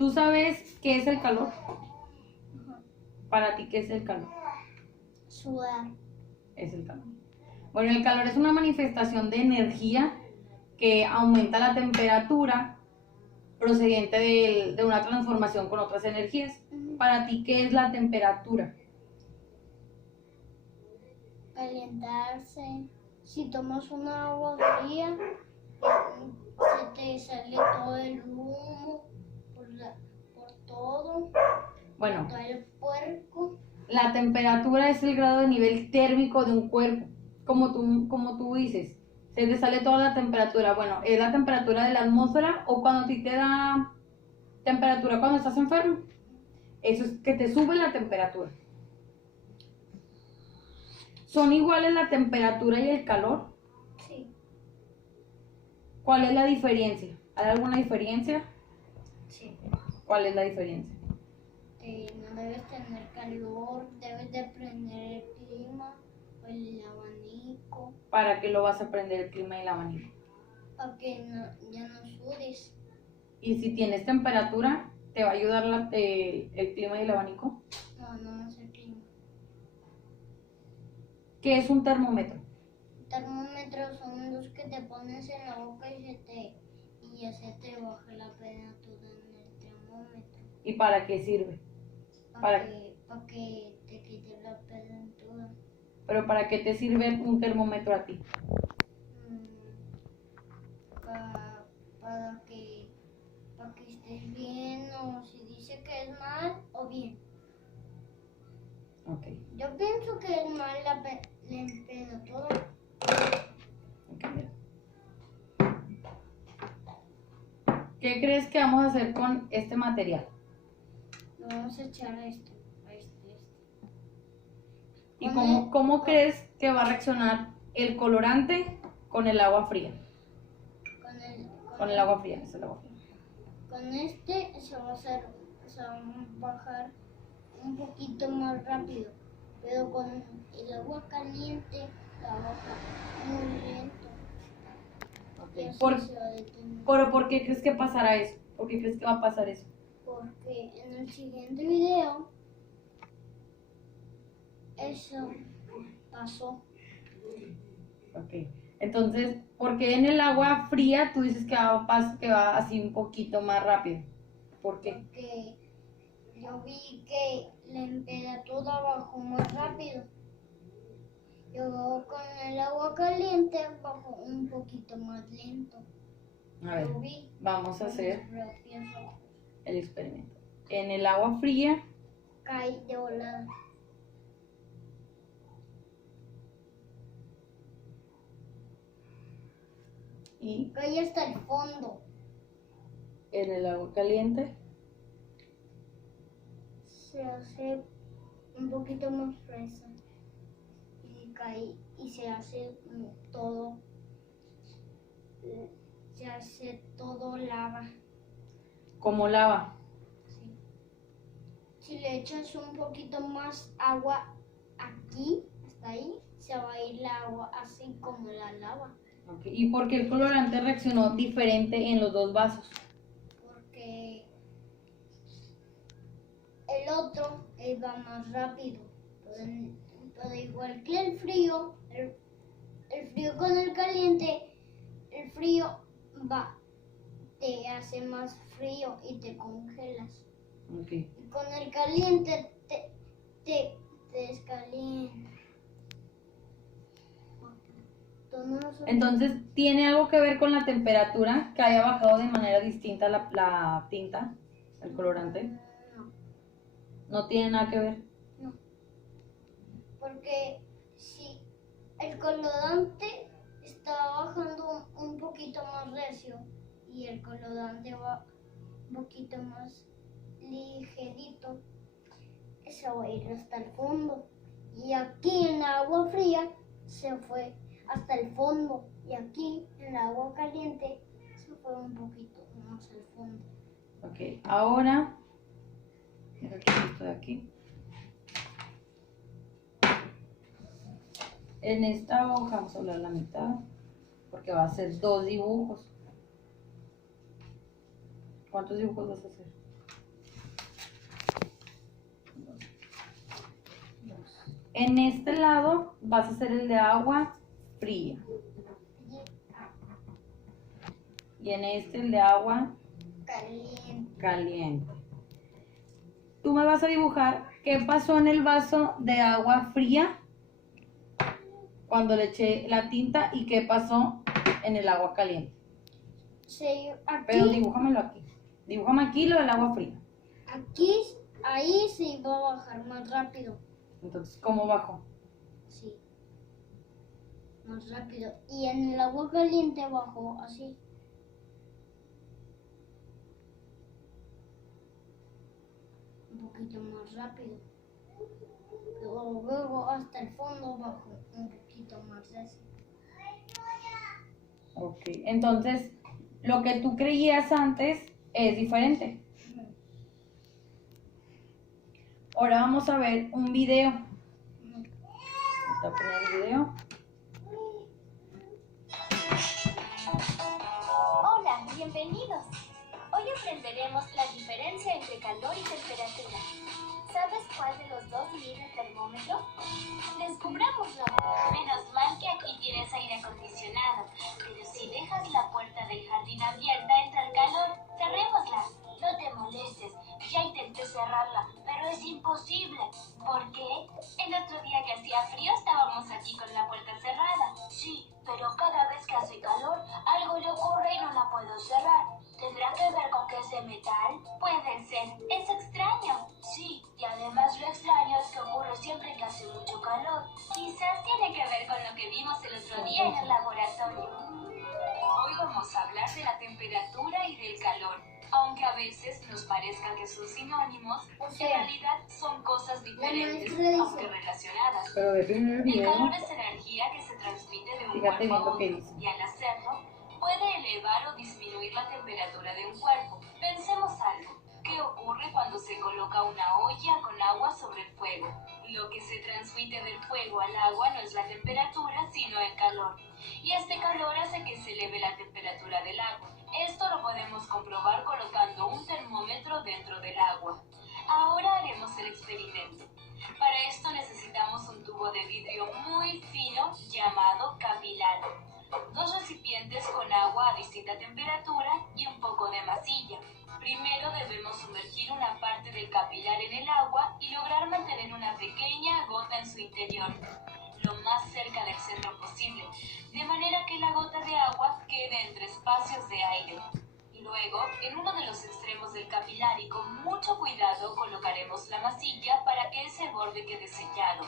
¿Tú sabes qué es el calor? Para ti, ¿qué es el calor? Sudar. Es el calor. Bueno, el calor es una manifestación de energía que aumenta la temperatura procedente de una transformación con otras energías. Para ti, ¿qué es la temperatura? Calentarse. Si tomas una agua fría, se te sale todo el humo por todo, Bueno, todo el puerco. la temperatura es el grado de nivel térmico de un cuerpo, como tú dices. Se te sale toda la temperatura. Bueno, es la temperatura de la atmósfera o cuando a ti te da temperatura cuando estás enfermo. Eso es que te sube la temperatura. ¿Son iguales la temperatura y el calor? Sí. ¿Cuál es la diferencia? ¿Hay alguna diferencia? Sí. ¿Cuál es la diferencia? No debes tener calor, debes de prender el clima o el abanico ¿Para qué lo vas a prender el clima y el abanico? para que ya no sudes. Y si tienes temperatura, ¿te va a ayudar el clima y el abanico? No más el clima. ¿Qué es un termómetro? Termómetros son los que te pones en la boca y ya se te baja la temperatura en el termómetro. ¿Y para qué sirve? Para que te quite la temperatura. ¿Pero para qué te sirve un termómetro a ti? Para que estés bien o si dice que es mal o bien. Ok. Yo pienso que es mal la temperatura. Okay. ¿Qué crees que vamos a hacer con este material? Lo vamos a echar a esto. ¿Y cómo crees que va a reaccionar el colorante con el agua fría? Con el agua fría, es el agua fría. Con este se va a bajar un poquito más rápido, pero con el agua caliente la baja muy lento. Okay. ¿Pero por qué crees que pasará eso? ¿Por qué crees que va a pasar eso? Porque en el siguiente video eso pasó. Ok. Entonces, ¿por qué en el agua fría tú dices que va así un poquito más rápido? ¿Por qué? Porque yo vi que la temperatura bajó más rápido. Yo con el agua caliente bajó un poquito más lento. A ver, Yo vi vamos a hacer con mis propios ojos. el experimento. En el agua fría, Caí de volada. y Caí hasta el fondo. en el agua caliente, Se hace un poquito más fresa. Y caí y se hace todo. Se hace todo lava. como lava. Sí. Si le echas un poquito más agua aquí, hasta ahí, se va a ir la agua así como la lava. Okay. ¿Y por qué el colorante reaccionó diferente en los dos vasos? Porque el otro va más rápido. Pero igual que el frío, el frío con el caliente, el frío te hace más frío y te congelas. Okay. Y con el caliente te descalienta. Entonces, ¿tiene algo que ver con la temperatura que haya bajado de manera distinta la tinta, el colorante? No. No tiene nada que ver. No. Porque si el colorante está bajando un poquito más recio y el colorante va un poquito más ligerito, se va a ir hasta el fondo. Y aquí en la agua fría se fue hasta el fondo. Y aquí en la agua caliente se fue un poquito más al fondo. Ok, ahora, mira esto de aquí. En esta hoja vamos a doblar la mitad, porque va a ser 2 dibujos. ¿Cuántos dibujos vas a hacer? En este lado vas a hacer el de agua fría. Y en este el de agua caliente. Tú me vas a dibujar qué pasó en el vaso de agua fría cuando le eché la tinta y qué pasó en el agua caliente. Sí, aquí, Pero dibújamelo aquí. Dibújame aquí lo del agua fría. aquí, ahí se iba a bajar más rápido. Entonces, ¿cómo bajó? Sí, más rápido. Y en el agua caliente bajó así. Un poquito más rápido. Luego hasta el fondo bajó un poquito más así. Ok, entonces lo que tú creías antes es diferente. Ahora vamos a ver un video. Voy a poner el video. Hola, bienvenidos. Hoy aprenderemos la diferencia entre calor y temperatura. ¿Sabes cuál de los dos mide el termómetro? Descubrámoslo. Menos mal que aquí tienes aire acondicionado, pero si dejas la puerta del jardín abierta entra el calor. Cerrémosla. No te molestes, ya intenté cerrarla, pero es imposible. ¿Por qué? El otro día que hacía frío estábamos aquí con la puerta cerrada. Sí, pero cada vez que hace calor, algo le ocurre y no la puedo cerrar. ¿Tendrá que ver con que es de metal? Puede ser. Es extraño. Sí, y además lo extraño es que ocurre siempre que hace mucho calor. Quizás tiene que ver con lo que vimos el otro día en el laboratorio. Hoy vamos a hablar de la temperatura y del calor. Aunque a veces nos parezca que son sinónimos, en realidad son cosas diferentes, aunque relacionadas. Pero ve primero el El video. calor es energía que se transmite de un Fíjate cuerpo bien a lo que otro, dice. y al hacerlo, puede elevar o disminuir la temperatura de un cuerpo. Pensemos algo. ¿Qué ocurre cuando se coloca una olla con agua sobre el fuego? Lo que se transmite del fuego al agua no es la temperatura, sino el calor. Y este calor hace que se eleve la temperatura del agua. Esto lo podemos comprobar colocando un termómetro dentro del agua. Ahora haremos el experimento. Para esto necesitamos un tubo de vidrio muy fino llamado capilar, 2 recipientes con agua a distinta temperatura y un poco de masilla. Primero debemos sumergir una parte del capilar en el agua y lograr mantener una pequeña gota en su interior, lo más cerca del centro posible, de manera que la gota de agua quede entre espacios de aire. Luego, en uno de los extremos del capilar y con mucho cuidado colocaremos la masilla para que ese borde quede sellado.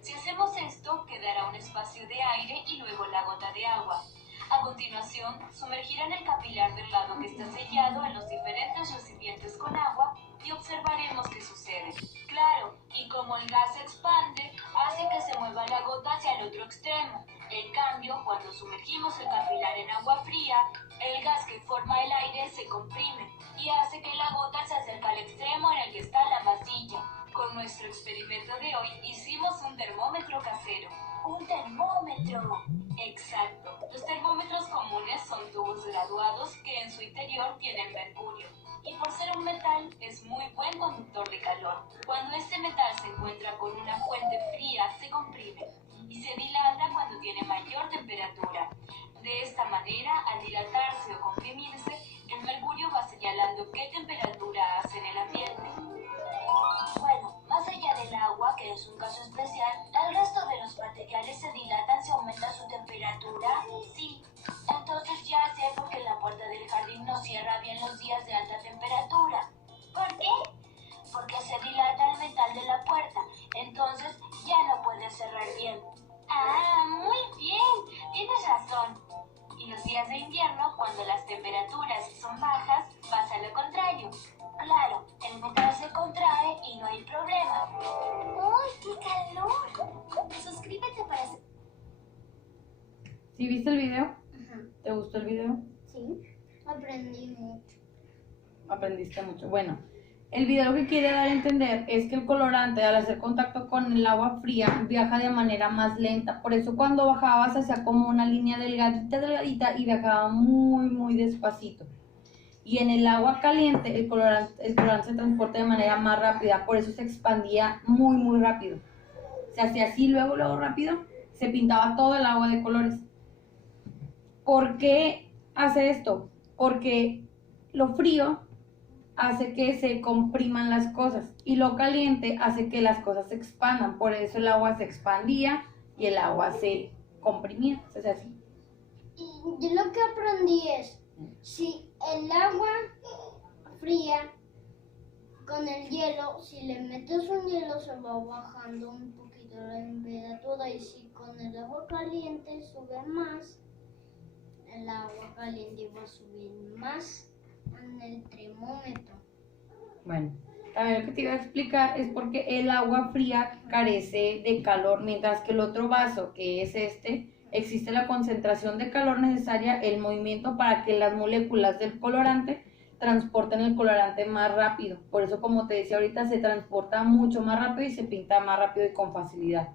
Si hacemos esto, quedará un espacio de aire y luego la gota de agua. A continuación, sumergirán el capilar del lado que está sellado en los diferentes recipientes con agua y observaremos qué sucede. Claro, y como el gas se expande, hace que se mueva la gota hacia el otro extremo. En cambio, cuando sumergimos el capilar en agua fría, el gas que forma el aire se comprime y hace que la gota se acerque al extremo en el que está la masilla. Con nuestro experimento de hoy hicimos un termómetro casero. ¡Un termómetro! Exacto. Los termómetros comunes son tubos graduados que en su interior tienen mercurio. Y por ser un metal, es muy buen conductor de calor. Cuando este metal se encuentra con una fuente fría, se comprime y se dilata cuando tiene mayor temperatura. De esta manera, al dilatarse o comprimirse, el mercurio va señalando qué temperatura hace en el ambiente. Bueno, más allá del agua, que es un caso especial, ¿el resto de los materiales se dilatan si aumenta su temperatura? Sí. Entonces ya sé por qué la puerta del jardín no cierra bien los días de alta temperatura. ¿Por qué? Porque se dilata el metal de la puerta, entonces ya no puede cerrar bien. Ah, muy bien, tienes razón. Y los días de invierno, cuando las temperaturas son bajas, pasa lo contrario. Claro, el metal se contrae y no hay problema. ¡Ay, qué calor! Suscríbete para... ¿Sí viste el video? Ajá. ¿Te gustó el video? Sí, aprendí mucho. Aprendiste mucho. Bueno, el video lo que quiere dar a entender es que el colorante al hacer contacto con el agua fría viaja de manera más lenta. Por eso cuando bajaba se hacía como una línea delgadita y viajaba muy despacito. Y en el agua caliente el colorante se transporta de manera más rápida, por eso se expandía muy rápido. se hacía así, luego rápido, se pintaba todo el agua de colores. ¿Por qué hace esto? Porque lo frío hace que se compriman las cosas y lo caliente hace que las cosas se expandan. Por eso el agua se expandía y el agua se comprimía. O sea, así. Y yo lo que aprendí es, si el agua fría con el hielo, si le metes un hielo se va bajando un poquito la temperatura, y si con el agua caliente sube más, el agua caliente va a subir más en el termómetro. Bueno, también lo que te iba a explicar es porque el agua fría carece de calor, mientras que el otro vaso, que es este, existe la concentración de calor necesaria, el movimiento para que las moléculas del colorante transporten el colorante más rápido. Por eso, como te decía ahorita, se transporta mucho más rápido y se pinta más rápido y con facilidad.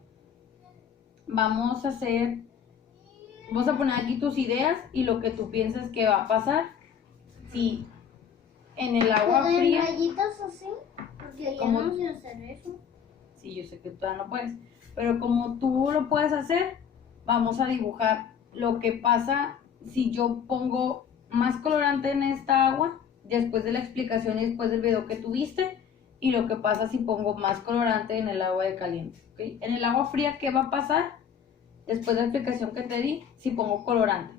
Vamos a poner aquí tus ideas y lo que tú piensas que va a pasar si en el agua ¿Pueden fría... rayitas así? Porque yo no sé hacer eso. Sí, yo sé que tú todavía no puedes, pero como tú lo puedes hacer, vamos a dibujar lo que pasa si yo pongo más colorante en esta agua, después de la explicación y después del video que tuviste, y lo que pasa si pongo más colorante en el agua de caliente, ¿ok? En el agua fría, ¿qué va a pasar? Después de la explicación que te di, si pongo colorante.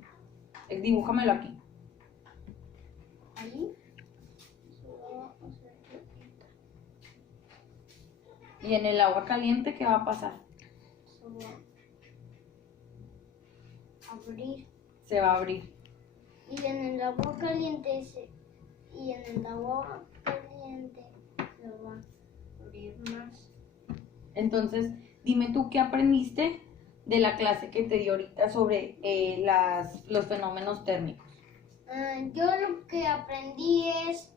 Dibújamelo aquí. Ahí. Y en el agua caliente, ¿qué va a pasar? Se va a abrir. Se va a abrir. Y en el agua caliente se va a abrir más. Entonces, dime tú qué aprendiste de la clase que te di ahorita sobre los fenómenos térmicos. Yo lo que aprendí es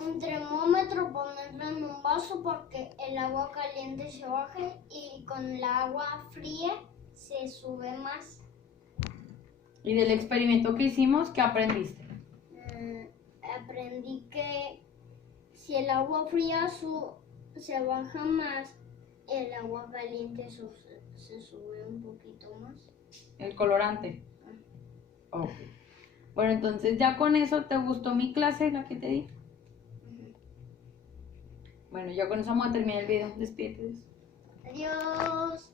un termómetro, ponerlo en un vaso para que el agua caliente se baje, y con el agua fría se sube más. Y del experimento que hicimos, ¿qué aprendiste? Aprendí que si el agua fría se baja más, el agua caliente se sube un poquito más. El colorante. Ok. Bueno, entonces ya con eso, ¿te gustó mi clase, la que te di? Bueno, ya con eso vamos a terminar el video. Despídete. Adiós.